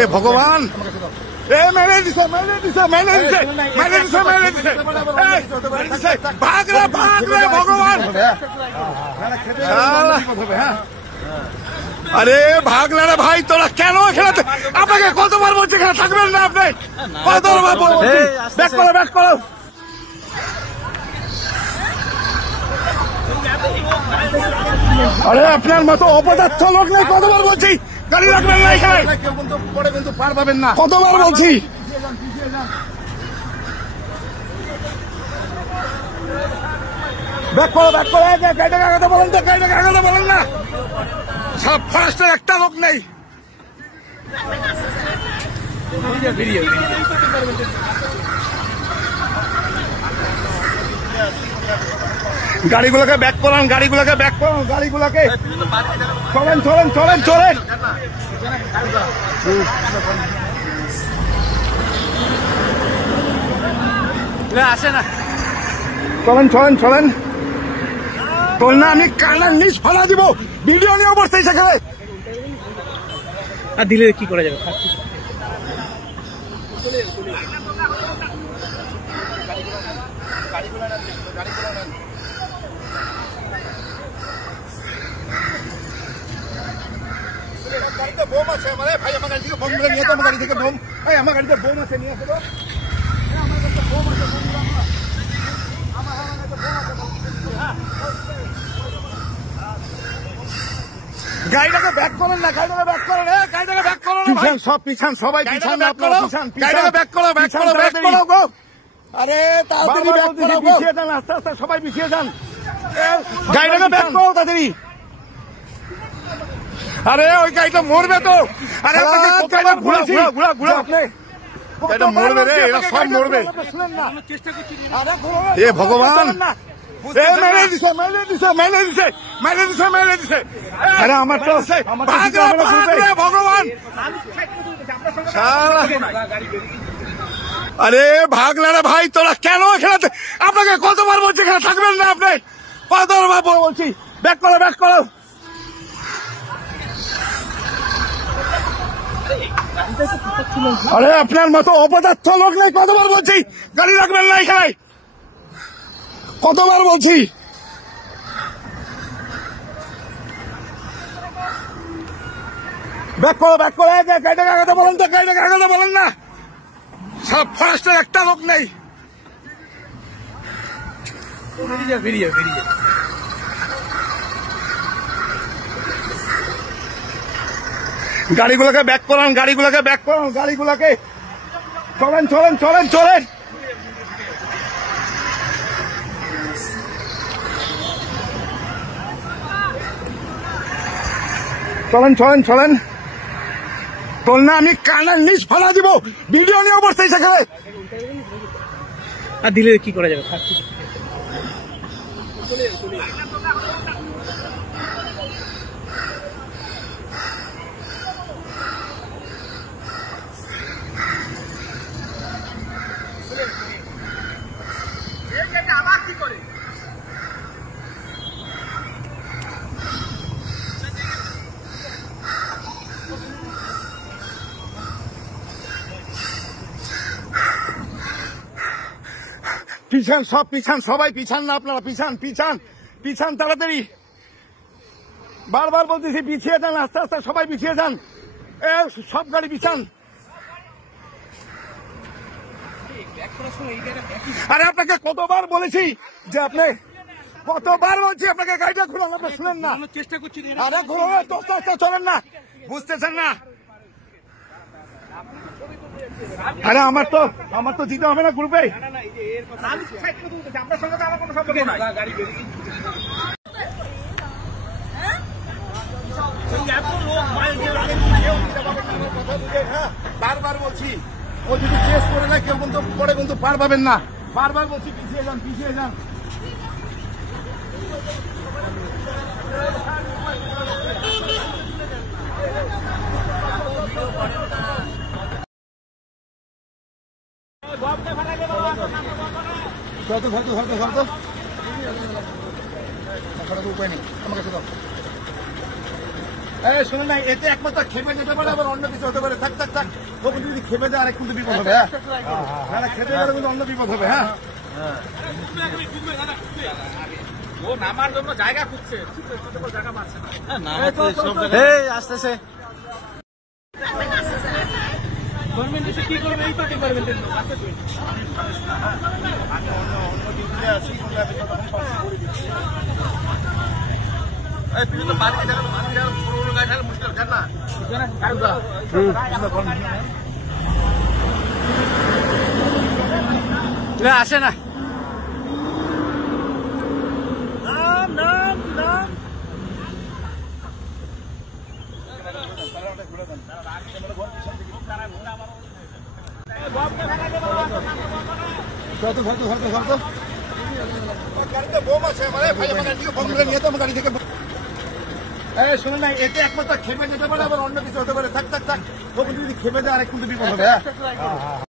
এ ভগবান, এ মেরে দিছে, মেরে দিছে, মেরে দিছে, মেরে দিছে, মেরে দিছে, ভাগ রে, ভাগ রে ভগবান। আরে ভাগ না রে ভাই, তোরা কেন খেলাতে? আপনাকে কতবার বলছি এখানে থাকবেন না, আপনি কতবার বলছি ব্যাক করো, ব্যাক করো। আরে আপনার মতো অপদার্থ লোক নেই, কতবার বলছি গাড়ি রাখবেন না এখানে, কেউ কিন্তু পরে কিন্তু পার পাবেন না, কতবার বলছি। ব্যাক করো, ব্যাক করো, গাড়িটা কাগজে বলেন তো, গাড়িটা কাগজে বলেন না, সব ফার্স্টের একটা লোক নেই। গাড়িগুলোকে ব্যাক করান, গাড়িগুলোকে ব্যাক করান, গাড়িগুলোকে চলেন, চলেন, চলেন, চলেন। আসে না, চলেন, চলেন, চলেন। তোর না আমি কানার নিচ ফালা দিব, ভিডিও নিয়ে অবস্থায় সেখানে আর দিলে কি করা যাবে? গাড়িতে বোম আছে, মানে ভাই আমার গাড়ি থেকে বোম নিয়ে তো, আমার গাড়ি থেকে বোম, ভাই আমার গাড়িতে বোম আছে, নিয়ে আসো। আমার কাছে বোম আছে, গাড়িটাকে ব্যাক করেন না, গাড়িটাকে ব্যাক করেন, গাড়িটাকে ব্যাক করো না ভাই, সব পিছান, সবাই পিছান, আপনারা পিছান, গাড়িটাকে ব্যাক করো, ব্যাক করো, ব্যাক করো গো। আরে তাড়াতাড়ি ব্যাক করো, পিছিয়ে যান, আস্তে আস্তে সবাই পিছিয়ে যান, গাড়িটাকে ব্যাক করো তাড়াতাড়ি। আরে ওই গাড়িটা মরবে তো, আরে ঘুরা ঘুরা ঘুরা ঘুরা, আপনি এটা মরবে রে, এরা সব মরবে। এ ভগবান, মেরে দিছে, মেরে দিছে, মেরে দিছে, মেরে দিছে, মেরে দিছে। আরে আমার তো ভগবান, আরে ভাগ না রে ভাই, তোরা কেন খেলাতে? আপনাকে কতবার বলছি এখানে থাকবেন না, আপনি কতবার বলছি ব্যাক করো, ব্যাক করো। আরে আপনার মতো অপদার্থ লোক নেই, কতবার বলছি গাড়ি রাখবেন না এখানে, কতবার বলছি। ব্যাক করো, ব্যাক করো, গাড়িটা কাগজে বলেন তো, গাড়িটা কাগজে বলেন না, সব ফার্স্টের একটা লোক নেই। গাড়িগুলোকে ব্যাক করান, গাড়িগুলোকে ব্যাক করান, গাড়িগুলোকে চলেন, চলেন, চলেন, চলেন। চলেন, চলেন, চলেন। তোর না আমি কানার নিচ ফালা দিব, ভিডিও নিয়ে অবস্থায় সেখানে আর দিলে কি করা যাবে? পিছান, সব পিছান, সবাই পিছান না, আপনারা পিছান, পিছান, পিছান তাড়াতাড়ি, বারবার বলতেছি পিছিয়ে যান, আস্তে আস্তে সবাই পিছিয়ে যান, সব গাড়ি পিছান। আরে আপনাকে কতবার বলেছি যে আপনি, কতবার বলছি আপনাকে গাড়িটা খুলুন, আপনি শুনেন না, চেষ্টা করছি। আরে খুলুন, চলেন না, বুঝতেছেন না। আরে আমার তো দিতে হবে না গ্রুপে, বারবার বলছি, ও যদি চেস করে না, কেউ কিন্তু পরে কিন্তু পার পাবেন না, বারবার বলছি পিছিয়ে যান, পিছিয়ে যান। উপায় নেই, আমার কাছে দাও। শোনেন না, এতে একমাত্র খেপে যেতে পারে, আবার অন্য কিছু হতে পারে। থাক থাক থাক, ও কিন্তু যদি খেপে যায় আরেক কিন্তু বিপদ হবে। হ্যাঁ, খেতে গেলে কিন্তু অন্য বিপদ হবে। হ্যাঁ, ও নামার জন্য জায়গা খুঁজছে, জায়গা পাচ্ছে না। আসতেছে গভর্নমেন্ট এসে কি করবে? এই তো ডিপার্টমেন্টের লোক আছে তো। আমি অন্য ডিউটিতে আছি, তুই তো বাড়িতে যাবে, বাড়ি যাবে, পুরো গাড়ি ঢালে মুশকিল জান না। আসে না গাড়িতে বোম আছে আমার, ভাই আমার গাড়ি থেকে ফোন করে নিয়ে তো আমার গাড়ি থেকে। শোনেন না, এতে একমাত্র খেপে যেতে পারে, আবার অন্য কিছু হতে পারে। থাক থাক থাক, ও কিন্তু যদি খেপে যায় আরেক কিন্তু বিপদ হবে।